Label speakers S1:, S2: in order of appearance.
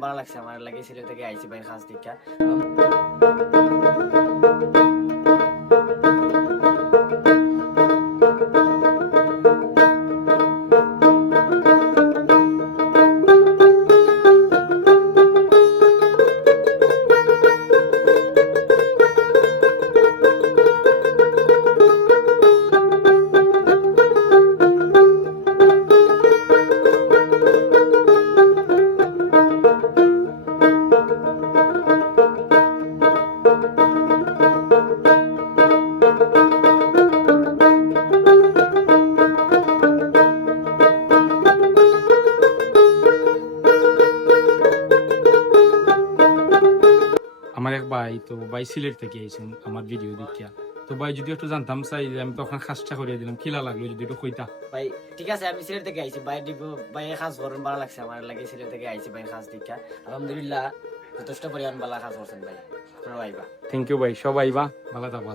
S1: ভালো লাগছে আমার লাগে থেকে আইসি ভাইয়ের খাস দীক্ষা
S2: আমার এক ভাই তো ভাই সিলেট থেকে আইছেন আমার ভিডিও দেখিয়া। তো ভাই যদি একটু জানতাম চাই আমি তখন খাসটা করিয়ে দিলাম কিলা লাগল যদি একটু কইতা?
S1: ভাই ঠিক আছে আমি সিলেট থেকে আইছি। ভাই দিব ভাই খাস গরম ভালো লাগছে আমার লাগে সিলেট থেকে আইছি ভাই খাস দেখিয়া। আলহামদুলিল্লাহ যথেষ্ট পরিমাণ ভালো খাস করছেন ভাই। আপনারা আইবা
S2: থ্যাংক ইউ ভাই সবাই বা ভালো থাকবা